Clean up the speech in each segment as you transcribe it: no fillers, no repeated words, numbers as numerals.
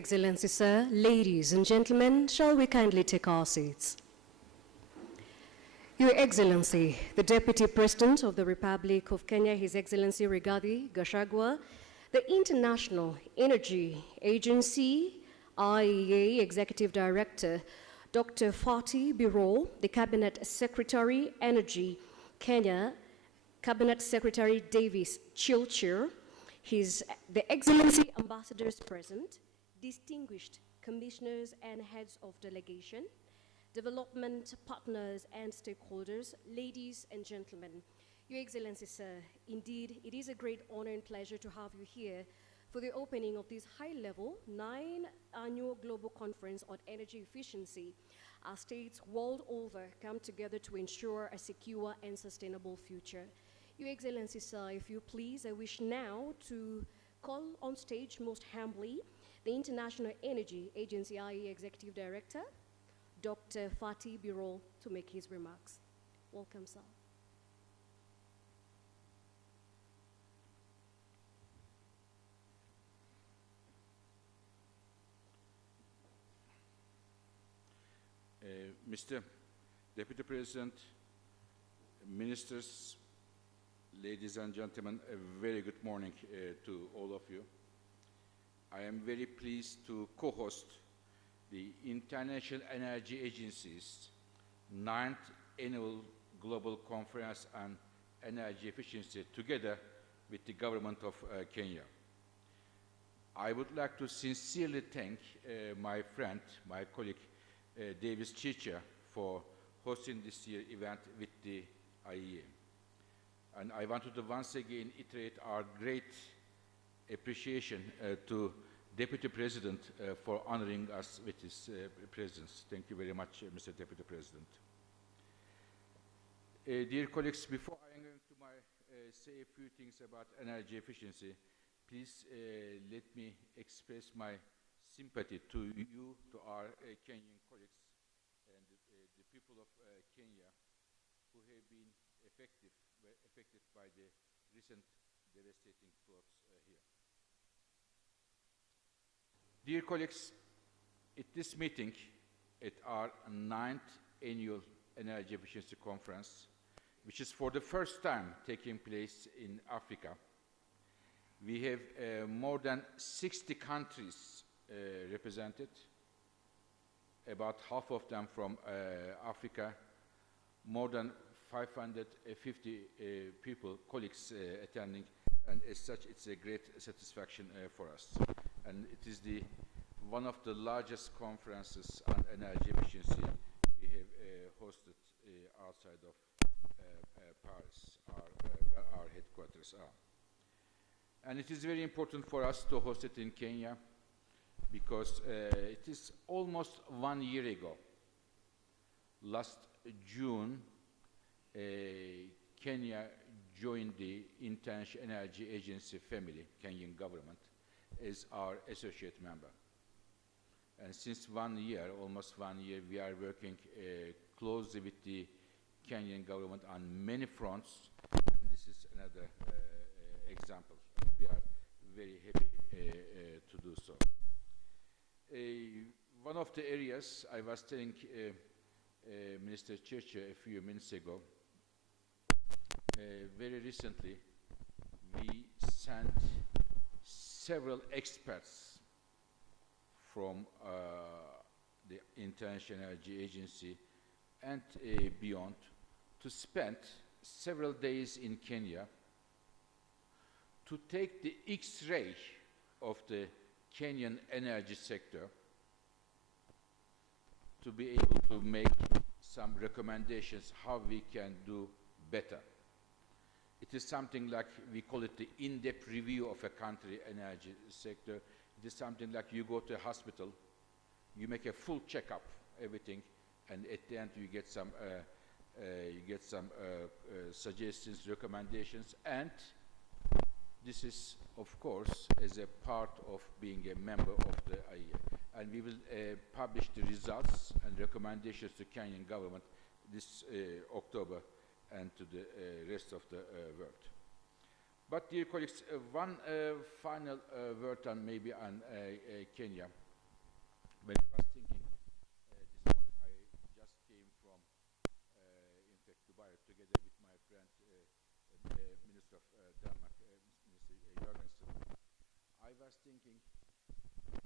Excellency, sir, ladies and gentlemen, shall we kindly take our seats? Your Excellency, the Deputy President of the Republic of Kenya, His Excellency Rigathi Gachagua, the International Energy Agency, IEA Executive Director, Dr. Fatih Birol, the Cabinet Secretary, Energy, Kenya, Cabinet Secretary Davis Chilcher, the Excellency Ambassadors present, distinguished commissioners and heads of delegation, development partners and stakeholders, ladies and gentlemen. Your Excellency, sir, indeed, it is a great honor and pleasure to have you here for the opening of this high-level 9th Annual Global Conference on Energy Efficiency, as states world over come together to ensure a secure and sustainable future. Your Excellency, sir, if you please, I wish now to call on stage most humbly the International Energy Agency IEA Executive Director, Dr. Fatih Birol, to make his remarks. Welcome, sir. Mr. Deputy President, Ministers, ladies and gentlemen, a very good morning to all of you. I am very pleased to co-host the International Energy Agency's 9th Annual Global Conference on Energy Efficiency together with the government of Kenya. I would like to sincerely thank my friend, my colleague, Davis Chicha, for hosting this year's event with the IEA. And I wanted to once again iterate our great appreciation to Deputy President for honoring us with his presence. Thank you very much, Mr. Deputy President. Dear colleagues, before I am going to say a few things about energy efficiency, please let me express my sympathy to you, to our Kenyan colleagues, and the people of Kenya who have been affected by the recent devastating floods here. Dear colleagues, at this meeting, at our 9th Annual Energy Efficiency Conference, which is for the first time taking place in Africa, we have more than 60 countries represented, about half of them from Africa, more than 550 people, colleagues attending, and as such it's a great satisfaction for us. And it is one of the largest conferences on energy efficiency we have hosted outside of Paris, where our headquarters are. And it is very important for us to host it in Kenya because it is almost 1 year ago, last June, Kenya joined the International Energy Agency family, Kenyan government, as our associate member. And since 1 year, almost 1 year, we are working closely with the Kenyan government on many fronts, and this is another example. We are very happy to do so. One of the areas I was telling Minister Churchill a few minutes ago, very recently we sent several experts from the International Energy Agency and beyond to spend several days in Kenya to take the X-ray of the Kenyan energy sector to be able to make some recommendations how we can do better. It is something like, we call it the in-depth review of a country energy sector. It is something like you go to a hospital, you make a full checkup, everything, and at the end you get some suggestions, recommendations, and this is, of course, as a part of being a member of the IEA. And we will publish the results and recommendations to Kenyan government this October and to the rest of the world. But dear colleagues, one final word on maybe on Kenya. when I was thinking this morning, I just came from, in fact, Dubai together with my friend, Minister of Denmark, Minister Jorgensen. I was thinking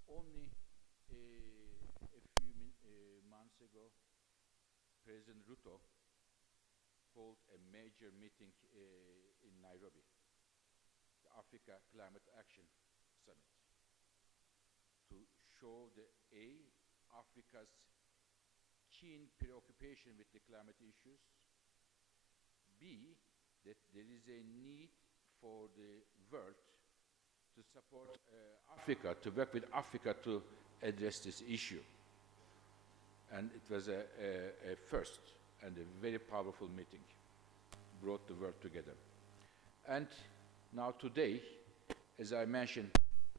only a few months ago, President Ruto hold a major meeting in Nairobi, the Africa Climate Action Summit, to show Africa's keen preoccupation with the climate issues, B, that there is a need for the world to support Africa, to work with Africa to address this issue. And it was a first and a very powerful meeting, brought the world together. And now today, as I mentioned,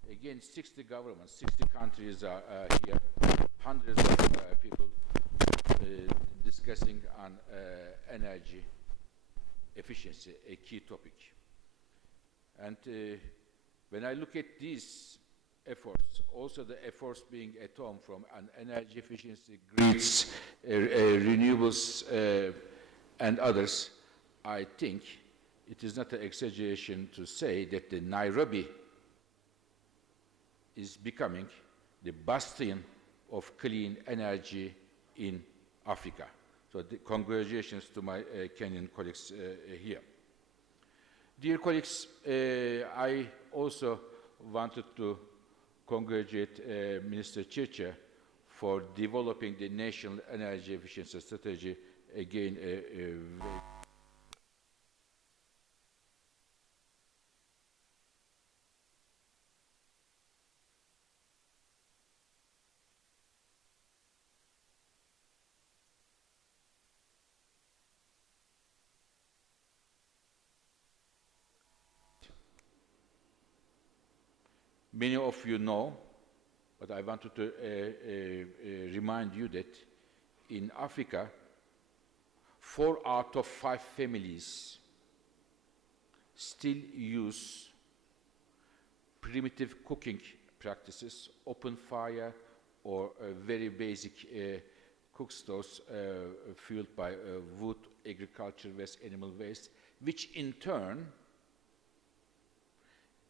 again, 60 governments, 60 countries are here, hundreds of people discussing on energy efficiency, a key topic. And when I look at these efforts, also the efforts being at home from an energy efficiency, grids, renewables, and others, I think it is not an exaggeration to say that the Nairobi is becoming the bastion of clean energy in Africa. So congratulations to my Kenyan colleagues here. Dear colleagues, I also wanted to congratulate Minister Chircha for developing the national energy efficiency strategy. Again, many of you know, but I wanted to remind you that in Africa, 4 out of 5 families still use primitive cooking practices, open fire, or very basic cook stoves fueled by wood, agriculture waste, animal waste, which in turn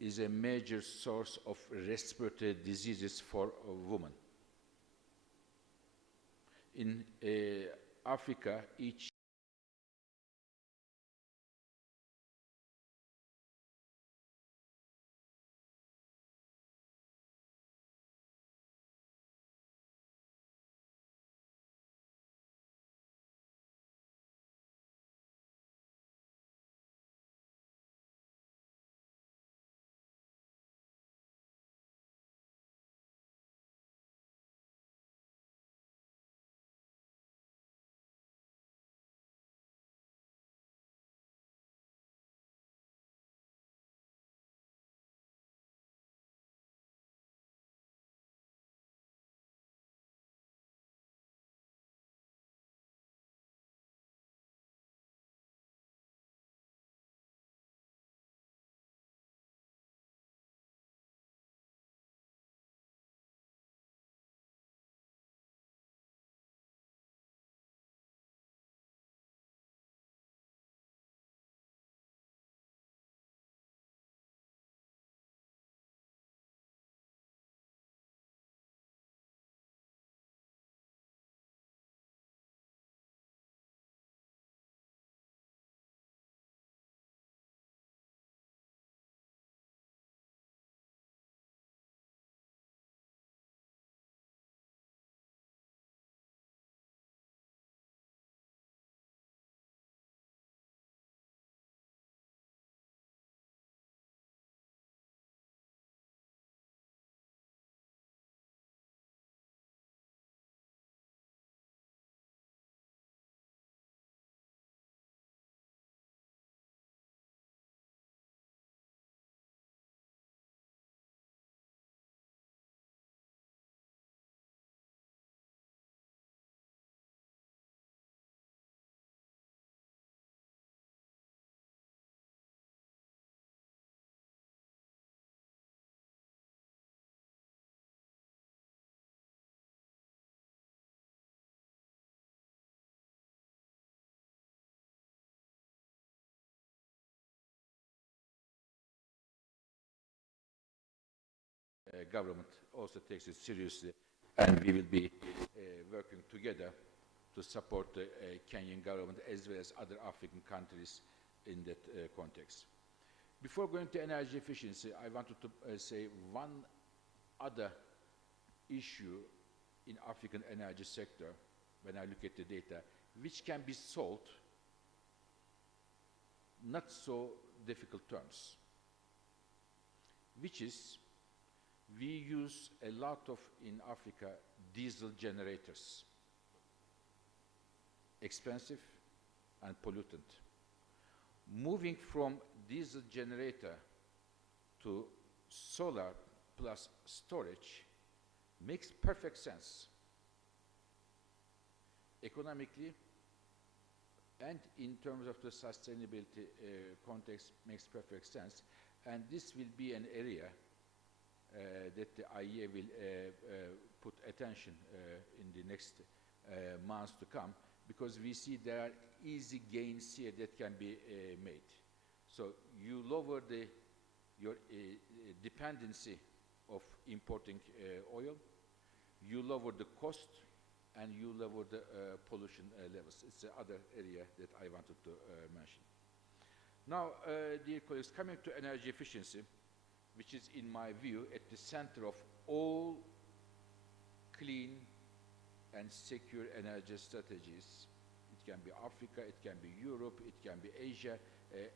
is a major source of respiratory diseases for women. In Africa, each government also takes it seriously, and we will be working together to support the Kenyan government as well as other African countries in that context. Before going to energy efficiency, I wanted to say one other issue in African energy sector when I look at the data, which can be solved not so difficult terms, which is we use a lot of, in Africa, diesel generators, expensive and pollutant. Moving from diesel generator to solar plus storage makes perfect sense. Economically and in terms of the sustainability context makes perfect sense. And this will be an area that the IEA will put attention in the next months to come, because we see there are easy gains here that can be made. So you lower your dependency of importing oil, you lower the cost, and you lower the pollution levels. It's the other area that I wanted to mention. Now, dear colleagues, coming to energy efficiency, which is, in my view, at the center of all clean and secure energy strategies. It can be Africa, it can be Europe, it can be Asia,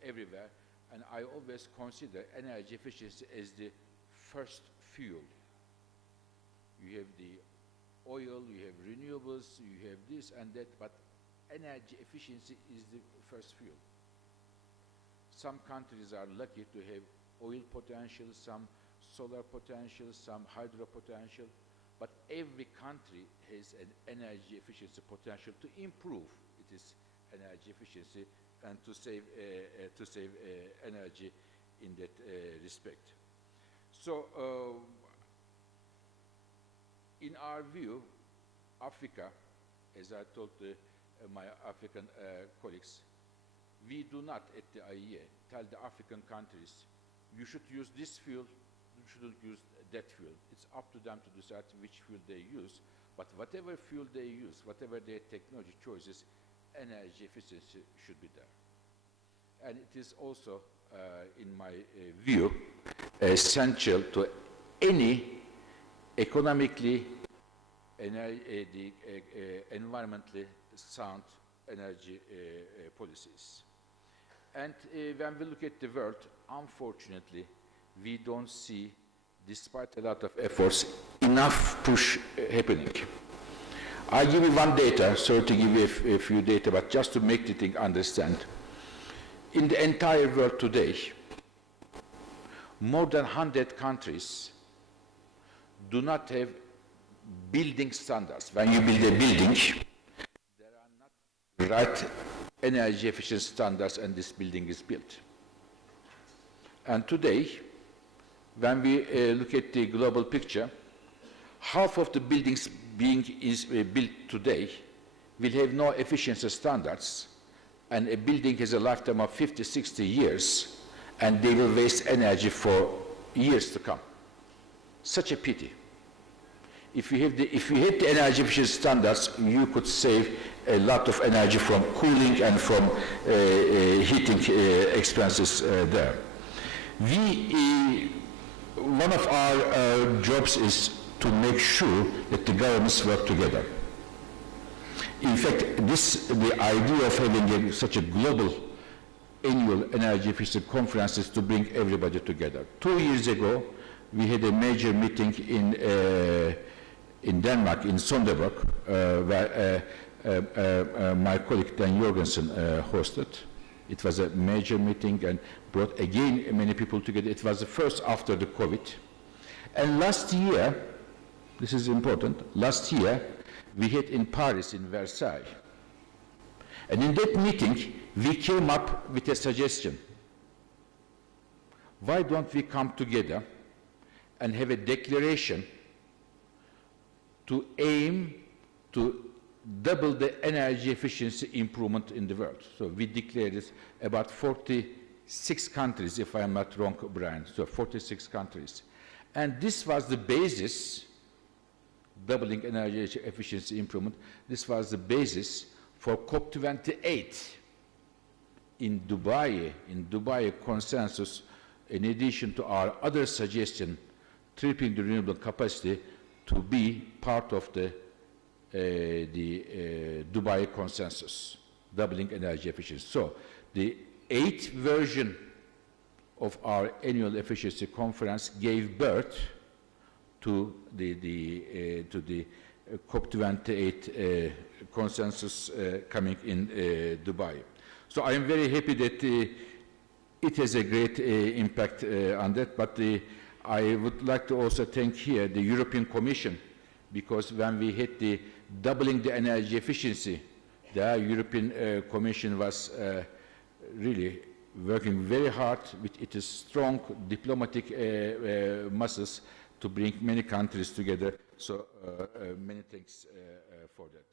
everywhere. And I always consider energy efficiency as the first fuel. You have the oil, you have renewables, you have this and that, but energy efficiency is the first fuel. Some countries are lucky to have oil potential, some solar potential, some hydro potential, but every country has an energy efficiency potential to improve its energy efficiency and to save energy in that respect. So, in our view, Africa, as I told my African colleagues, we do not at the IEA tell the African countries, you should use this fuel, you shouldn't use that fuel. It's up to them to decide which fuel they use, but whatever fuel they use, whatever their technology choices, energy efficiency should be there. And it is also, in my view, essential to any economically, environmentally sound energy policies. And when we look at the world, unfortunately, we don't see, despite a lot of efforts, enough push happening. I give you one data, sorry to give you a few data, but just to make the thing understand. In the entire world today, more than 100 countries do not have building standards. When you build a building, there are not right energy efficient standards, and this building is built. And today, when we look at the global picture, half of the buildings being built today will have no efficiency standards, and a building has a lifetime of 50, 60 years, and they will waste energy for years to come. Such a pity. If you had the energy efficiency standards, you could save a lot of energy from cooling and from heating expenses there. One of our jobs is to make sure that the governments work together. In fact, the idea of having such a global annual energy efficiency conference is to bring everybody together. 2 years ago, we had a major meeting in Denmark, in Sonderborg, where my colleague Dan Jorgensen hosted. It was a major meeting and brought again many people together. It was the first after the COVID. And last year, this is important, last year we had in Paris, in Versailles. And in that meeting, we came up with a suggestion. Why don't we come together and have a declaration to aim to double the energy efficiency improvement in the world? So we declared this about 46 countries, if I am not wrong, Brian, so 46 countries. And this was the basis, doubling energy efficiency improvement, this was the basis for COP28 in Dubai consensus, in addition to our other suggestion, tripling the renewable capacity to be part of the Dubai consensus, doubling energy efficiency. So the 8th version of our annual efficiency conference gave birth to the COP28 consensus coming in Dubai. So I am very happy that it has a great impact on that, but I would like to also thank here the European Commission, because when we had the doubling the energy efficiency, the European Commission was really working very hard with its strong diplomatic muscles to bring many countries together. So many thanks for that.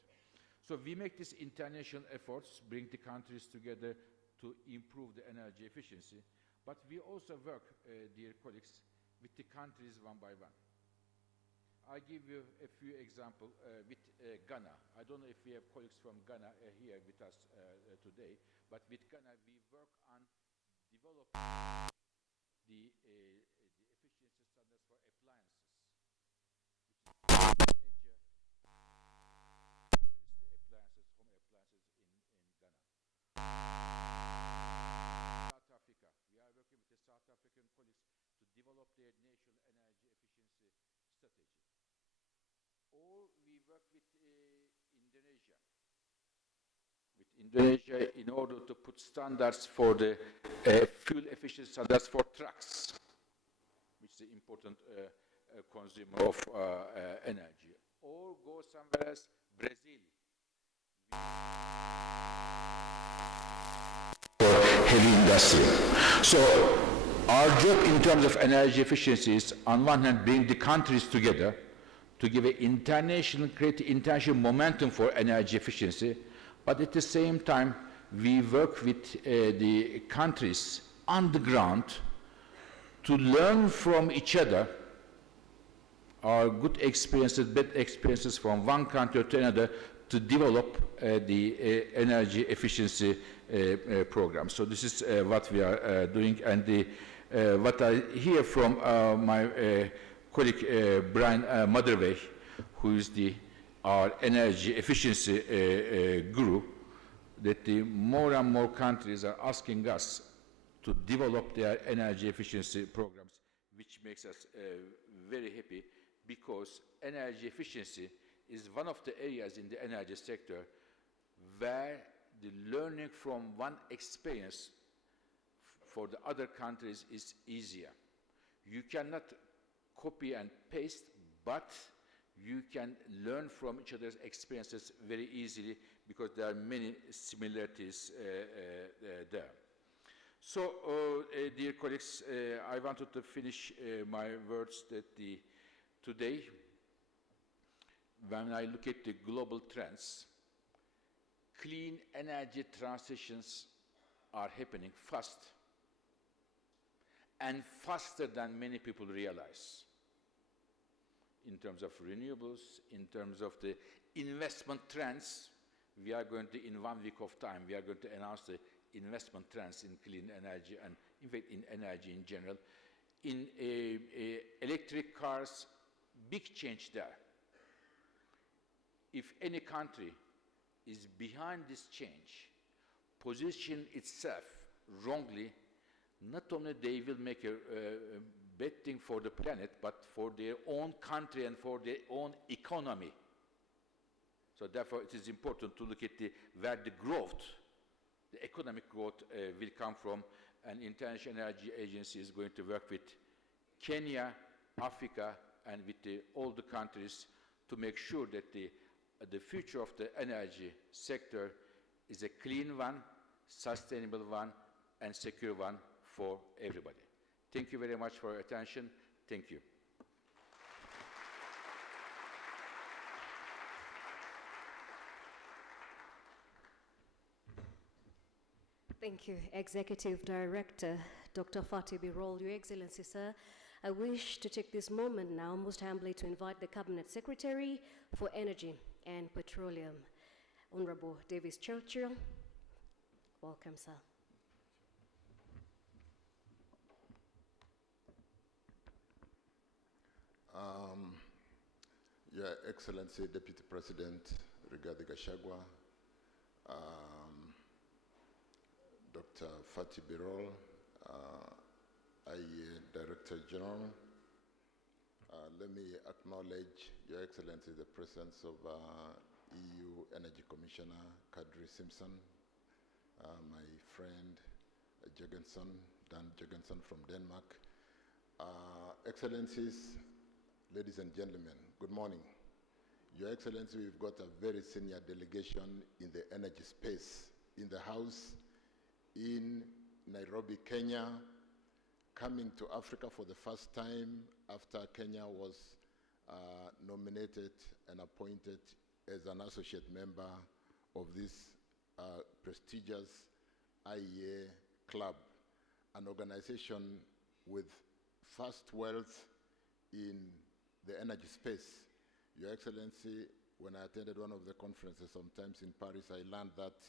So we make these international efforts, bring the countries together to improve the energy efficiency, but we also work, dear colleagues, with the countries one by one. I give you a few examples with Ghana. I don't know if we have colleagues from Ghana here with us today, but with Ghana we work on developing the efficiency standards for appliances, which is major appliances, home appliances in Ghana. South Africa, we are working with the South African colleagues to develop their national energy efficiency strategy. Or we work with Indonesia in order to put standards for the fuel efficiency standards for trucks, which is an important consumer of energy. Or go somewhere else, Brazil. For heavy industry. So our job in terms of energy efficiency is, on one hand, bring the countries together to give an create international momentum for energy efficiency, but at the same time, we work with the countries on the ground to learn from each other our good experiences, bad experiences from one country to another to develop the energy efficiency program. So this is what we are doing, and what I hear from my colleague Brian Motherway, who is our energy efficiency guru, that more and more countries are asking us to develop their energy efficiency programs, which makes us very happy, because energy efficiency is one of the areas in the energy sector where the learning from one experience for the other countries is easier. You cannot copy and paste, but you can learn from each other's experiences very easily, because there are many similarities there. So, dear colleagues, I wanted to finish my words that today, when I look at the global trends, clean energy transitions are happening fast, and faster than many people realize. In terms of renewables, in terms of the investment trends, we are going to, in 1 week of time, we are going to announce the investment trends in clean energy, and in fact in energy in general. In electric cars, big change there. If any country is behind this change, position itself wrongly, not only they will make a bad thing for the planet, but for their own country and for their own economy. So therefore it is important to look at where the growth, the economic growth will come from, and International Energy Agency is going to work with Kenya, Africa, and with all the countries to make sure that the future of the energy sector is a clean one, sustainable one, and secure one for everybody. Thank you very much for your attention. Thank you. Thank you, Executive Director Dr. Fatih Birol. Your Excellency, sir, I wish to take this moment now most humbly to invite the Cabinet Secretary for Energy and Petroleum, Honorable Davis Churchill. Welcome, sir. Your Excellency, Deputy President Rigathi Gachagua, Dr. Fatih Birol, IEA Director General, let me acknowledge Your Excellency the presence of EU Energy Commissioner Kadri Simpson, my friend Dan Jørgensen from Denmark. Excellencies, ladies and gentlemen, good morning. Your Excellency, we've got a very senior delegation in the energy space in the House in Nairobi, Kenya, coming to Africa for the first time after Kenya was nominated and appointed as an associate member of this prestigious IEA club, an organization with vast wealth in the energy space. Your Excellency, when I attended one of the conferences sometimes in Paris, I learned that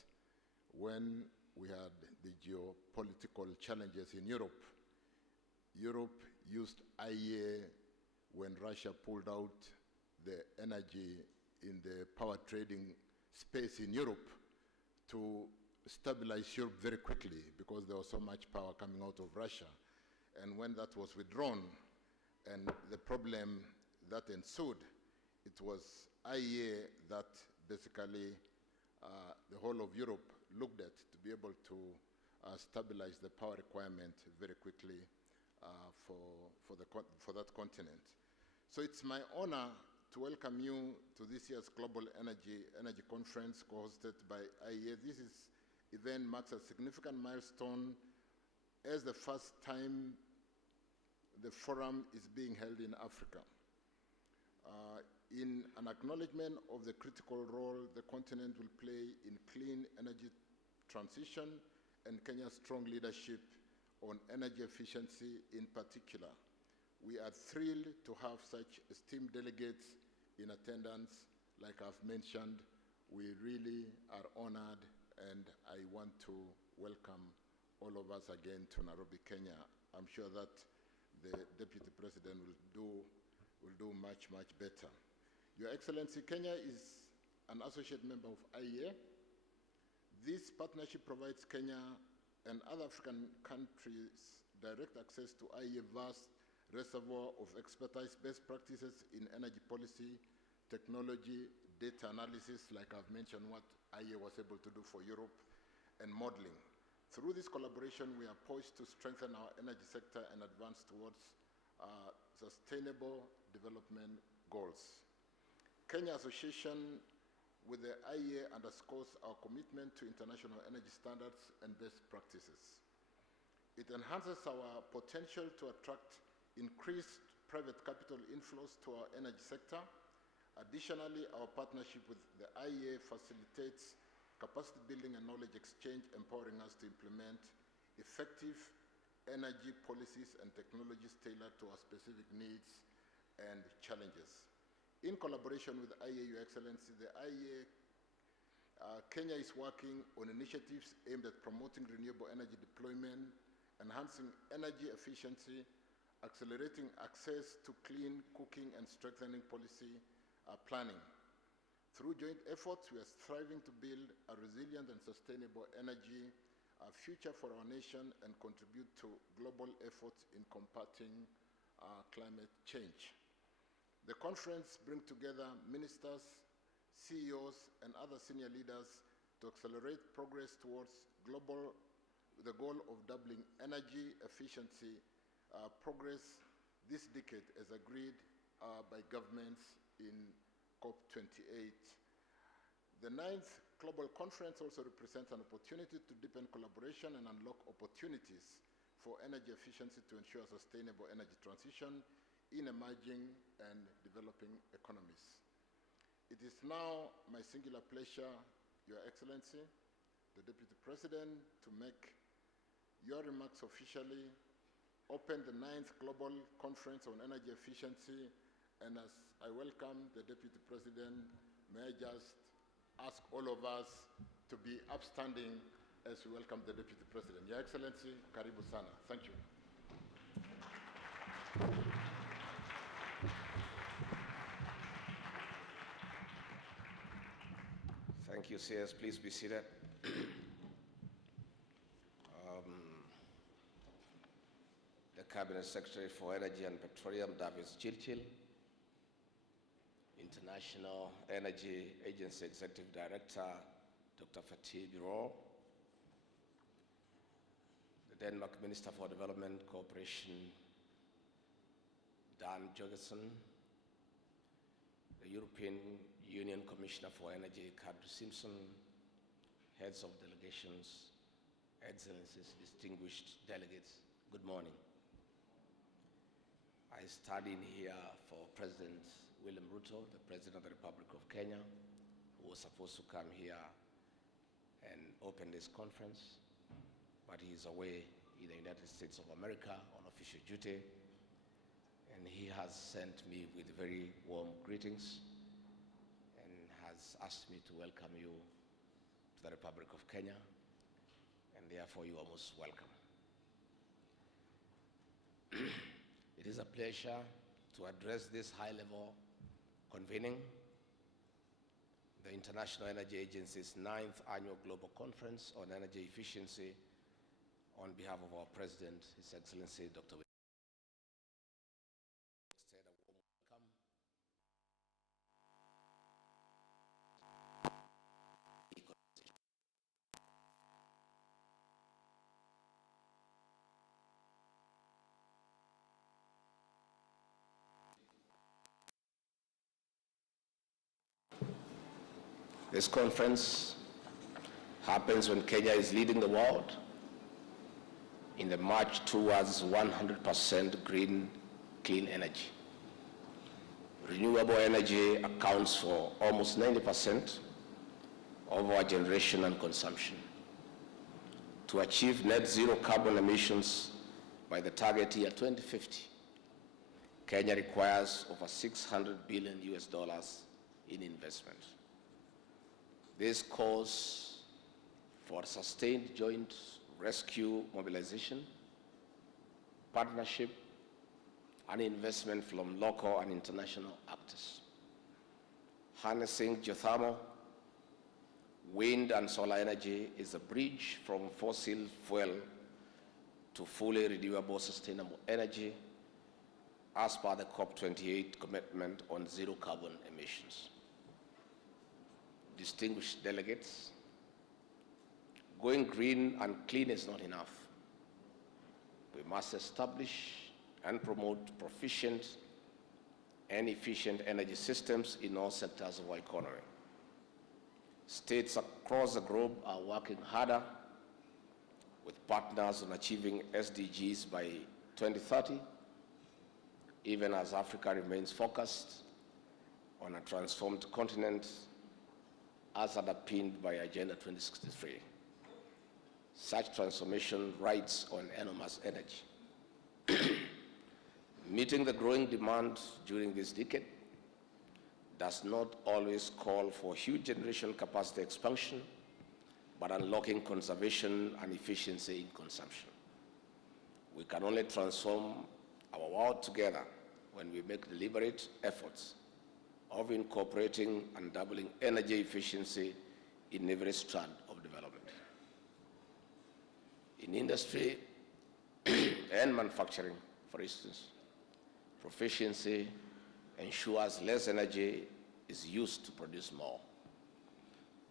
when we had the geopolitical challenges in Europe, Europe used IEA when Russia pulled out the energy in the power trading space in Europe to stabilize Europe very quickly because there was so much power coming out of Russia. And when that was withdrawn and the problem that ensued, it was IEA that basically the whole of Europe looked at to be able to stabilize the power requirement very quickly for that continent. So it's my honor to welcome you to this year's Global Energy Conference co-hosted by IEA. This event marks a significant milestone as the first time the forum is being held in Africa. In an acknowledgement of the critical role the continent will play in clean energy transition and Kenya's strong leadership on energy efficiency in particular, we are thrilled to have such esteemed delegates in attendance. Like I've mentioned, we really are honored, and I want to welcome all of us again to Nairobi, Kenya. I'm sure that the Deputy President will do much, much better. Your Excellency, Kenya is an associate member of IEA. This partnership provides Kenya and other African countries direct access to IEA's vast reservoir of expertise, best practices in energy policy, technology, data analysis, like I've mentioned what IEA was able to do for Europe, and modeling. Through this collaboration, we are poised to strengthen our energy sector and advance towards sustainable development goals. Kenya association with the IEA underscores our commitment to international energy standards and best practices. It enhances our potential to attract increased private capital inflows to our energy sector. Additionally, our partnership with the IEA facilitates capacity building and knowledge exchange, empowering us to implement effective energy policies and technologies tailored to our specific needs and challenges. In collaboration with IEA, Your Excellency, the IEA Kenya is working on initiatives aimed at promoting renewable energy deployment, enhancing energy efficiency, accelerating access to clean cooking, and strengthening policy planning. Through joint efforts, we are striving to build a resilient and sustainable energy future for our nation and contribute to global efforts in combating climate change. The conference brings together ministers, CEOs, and other senior leaders to accelerate progress towards the goal of doubling energy efficiency progress this decade as agreed by governments in COP28. The 9th Global Conference also represents an opportunity to deepen collaboration and unlock opportunities for energy efficiency to ensure sustainable energy transition in emerging and developing economies. It is now my singular pleasure, Your Excellency, the Deputy President, to make your remarks officially open the 9th Global Conference on Energy Efficiency. And as I welcome the Deputy President, may I just ask all of us to be upstanding as we welcome the Deputy President. Your Excellency, karibu sana. Thank you. Thank you, CS. Please be seated. The Cabinet Secretary for Energy and Petroleum, Davis Chilchil, International Energy Agency Executive Director, Dr. Fatih Birol, the Denmark Minister for Development Cooperation, Dan Jorgensen, the European Union Commissioner for Energy, Kadri Simpson, heads of delegations, excellencies, distinguished delegates, good morning. I stand in here for President William Ruto, the President of the Republic of Kenya, who was supposed to come here and open this conference, but he is away in the United States of America on official duty, and he has sent me with very warm greetings and has asked me to welcome you to the Republic of Kenya, and therefore you are most welcome. It is a pleasure to address this high-level convening, the International Energy Agency's 9th Annual Global Conference on Energy Efficiency on behalf of our President, His Excellency Dr. This conference happens when Kenya is leading the world in the march towards 100% green, clean energy. Renewable energy accounts for almost 90% of our generation and consumption. To achieve net zero carbon emissions by the target year 2050, Kenya requires over $600 billion in investment. This calls for sustained joint rescue mobilization, partnership, and investment from local and international actors. Harnessing geothermal, wind, and solar energy is a bridge from fossil fuel to fully renewable sustainable energy as per the COP28 commitment on zero carbon emissions. Distinguished delegates, going green and clean is not enough. We must establish and promote proficient and efficient energy systems in all sectors of our economy. States across the globe are working harder with partners on achieving SDGs by 2030, even as Africa remains focused on a transformed continent as underpinned by Agenda 2063. Such transformation rides on enormous energy. Meeting the growing demand during this decade does not always call for huge generation capacity expansion, but unlocking conservation and efficiency in consumption. We can only transform our world together when we make deliberate efforts of incorporating and doubling energy efficiency in every strand of development. In industry and manufacturing, for instance, proficiency ensures less energy is used to produce more.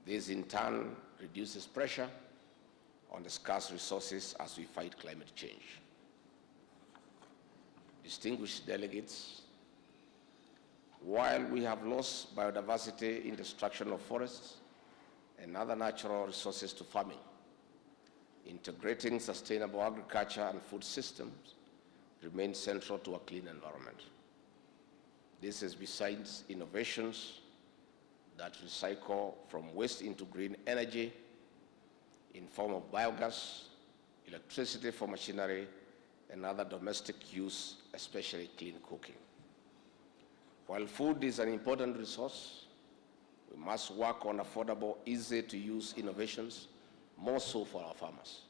This in turn reduces pressure on the scarce resources as we fight climate change. Distinguished delegates, while we have lost biodiversity in destruction of forests and other natural resources to farming, integrating sustainable agriculture and food systems remains central to a clean environment. This is besides innovations that recycle from waste into green energy in form of biogas, electricity for machinery, and other domestic use, especially clean cooking. While food is an important resource, we must work on affordable, easy-to-use innovations, more so for our farmers.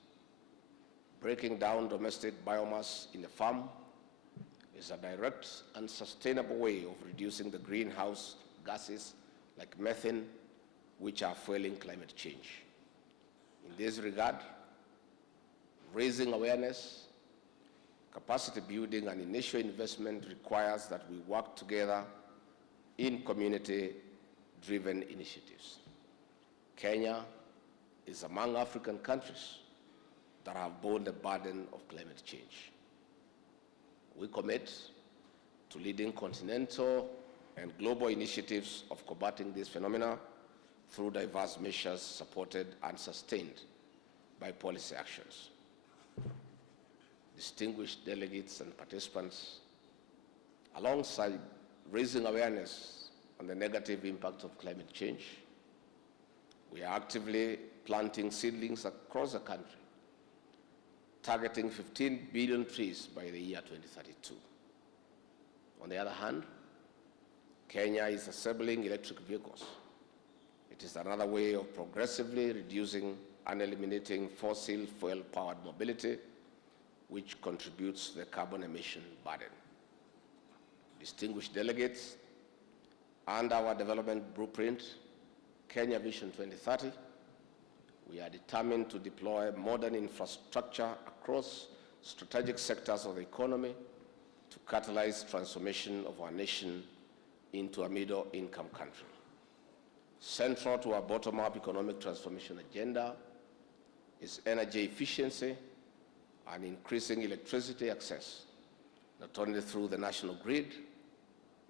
Breaking down domestic biomass in the farm is a direct and sustainable way of reducing the greenhouse gases like methane, which are fueling climate change. In this regard, raising awareness, capacity building, and initial investment requires that we work together in community-driven initiatives. Kenya is among African countries that have borne the burden of climate change. We commit to leading continental and global initiatives of combating this phenomena through diverse measures supported and sustained by policy actions. Distinguished delegates and participants, alongside raising awareness on the negative impact of climate change, we are actively planting seedlings across the country, targeting 15 billion trees by the year 2032. On the other hand, Kenya is assembling electric vehicles. It is another way of progressively reducing and eliminating fossil fuel-powered mobility, which contributes to the carbon emission burden. Distinguished delegates, and our development blueprint, Kenya Vision 2030, we are determined to deploy modern infrastructure across strategic sectors of the economy to catalyze transformation of our nation into a middle-income country. Central to our bottom-up economic transformation agenda is energy efficiency and increasing electricity access, not only through the national grid,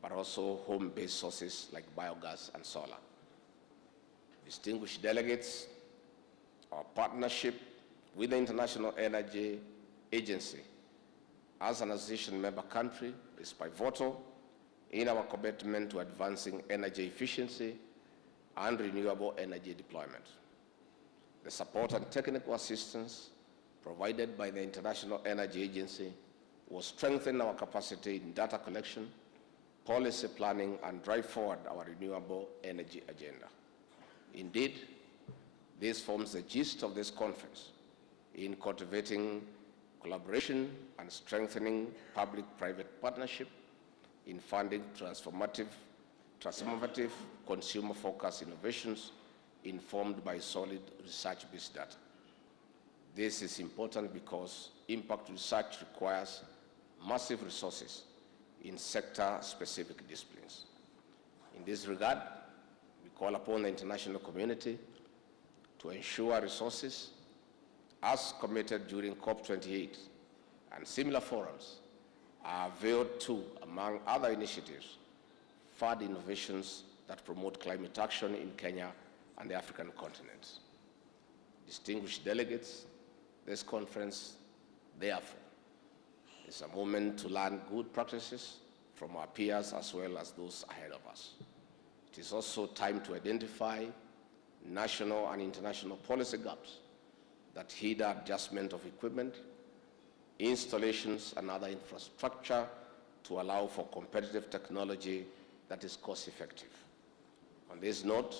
but also home-based sources like biogas and solar. Distinguished delegates, our partnership with the International Energy Agency as an association member country is pivotal in our commitment to advancing energy efficiency and renewable energy deployment. The support and technical assistance provided by the International Energy Agency will strengthen our capacity in data collection, policy planning, and drive forward our renewable energy agenda. Indeed, this forms the gist of this conference in cultivating collaboration and strengthening public-private partnership in funding transformative, consumer-focused innovations informed by solid research-based data. This is important because impact research requires massive resources in sector-specific disciplines. In this regard, we call upon the international community to ensure resources, as committed during COP28 and similar forums, are availed to, among other initiatives, fund innovations that promote climate action in Kenya and the African continent. Distinguished delegates, this conference, therefore, is a moment to learn good practices from our peers as well as those ahead of us. It is also time to identify national and international policy gaps that hinder adjustment of equipment, installations, and other infrastructure to allow for competitive technology that is cost-effective. On this note,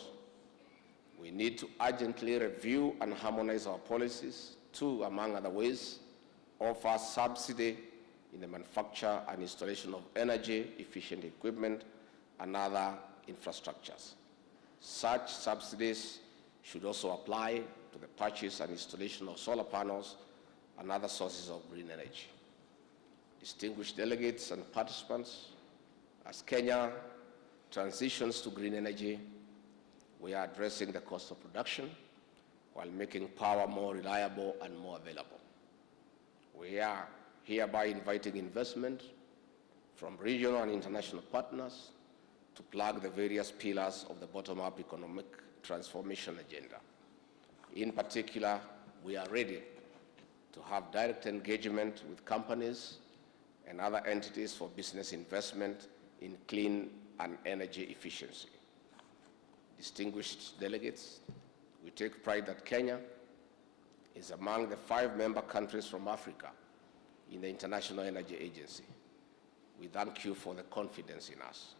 we need to urgently review and harmonize our policies to, among other ways, offer subsidy in the manufacture and installation of energy-efficient equipment and other infrastructures. Such subsidies should also apply to the purchase and installation of solar panels and other sources of green energy. Distinguished delegates and participants, as Kenya transitions to green energy, we are addressing the cost of production while making power more reliable and more available. We are hereby inviting investment from regional and international partners to plug the various pillars of the bottom-up economic transformation agenda. In particular, we are ready to have direct engagement with companies and other entities for business investment in clean and energy efficiency. Distinguished delegates, we take pride that Kenya is among the 5 member countries from Africa in the International Energy Agency. We thank you for the confidence in us.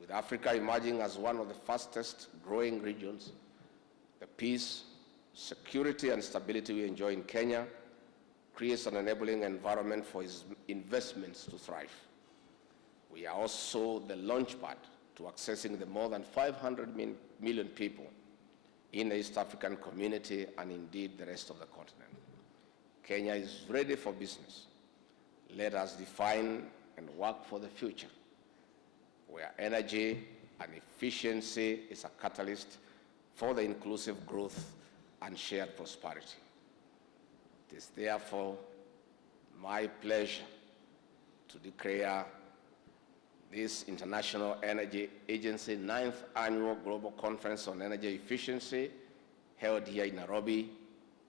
With Africa emerging as one of the fastest growing regions, the peace, security, and stability we enjoy in Kenya creates an enabling environment for its investments to thrive. We are also the launchpad to accessing the more than 500 million people in the East African community and indeed the rest of the continent. Kenya is ready for business. Let us define and work for the future, where energy and efficiency is a catalyst for the inclusive growth and shared prosperity. It is therefore my pleasure to declare this International Energy Agency 9th Annual Global Conference on Energy Efficiency, held here in Nairobi,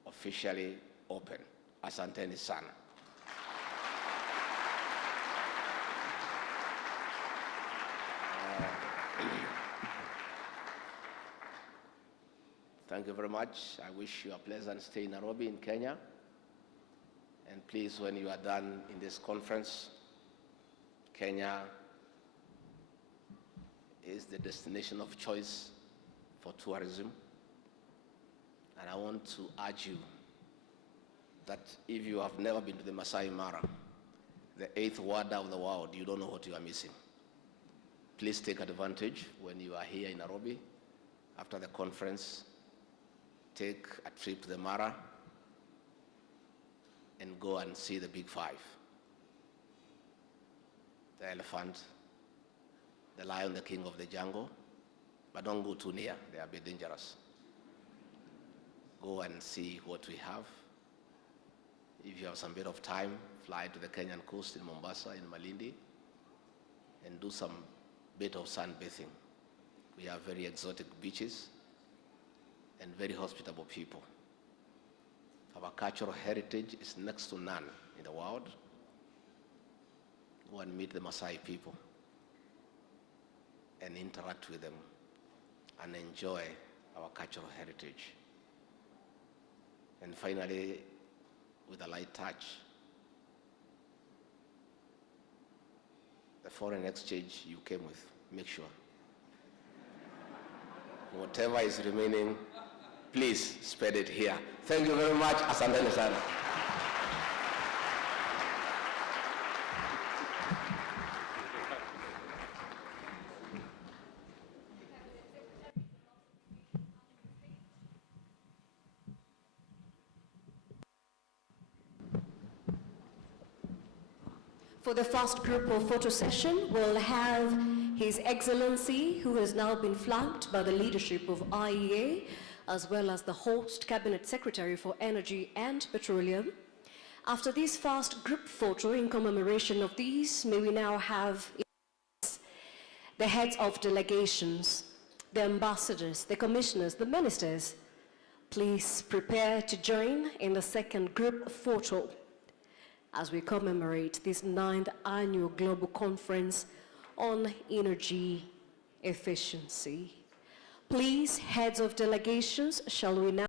officially open. Asanteni sana. Thank you very much. I wish you a pleasant stay in Nairobi in Kenya. And please, when you are done in this conference, Kenya is the destination of choice for tourism. And I want to urge you that if you have never been to the Masai Mara, the 8th wonder of the world, you don't know what you are missing. Please take advantage when you are here in Nairobi. After the conference, take a trip to the Mara and go and see the Big Five. The elephant, the lion, the king of the jungle, but don't go too near, they are a bit dangerous. Go and see what we have. If you have some bit of time, fly to the Kenyan coast in Mombasa, in Malindi, and do some bit of sunbathing. We have very exotic beaches and very hospitable people. Our cultural heritage is next to none in the world. Go and meet the Maasai people and interact with them and enjoy our cultural heritage. And finally, with a light touch, the foreign exchange you came with, make sure. Whatever is remaining, please spend it here. Thank you very much. Asanteni sana. For the first group of photo session, we'll have His Excellency, who has now been flanked by the leadership of IEA, as well as the host Cabinet Secretary for Energy and Petroleum. After this first group photo in commemoration of these, may we now have the heads of delegations, the ambassadors, the commissioners, the ministers. Please prepare to join in the second group photo as we commemorate this 9th Annual Global Conference on Energy Efficiency. Please, heads of delegations, shall we now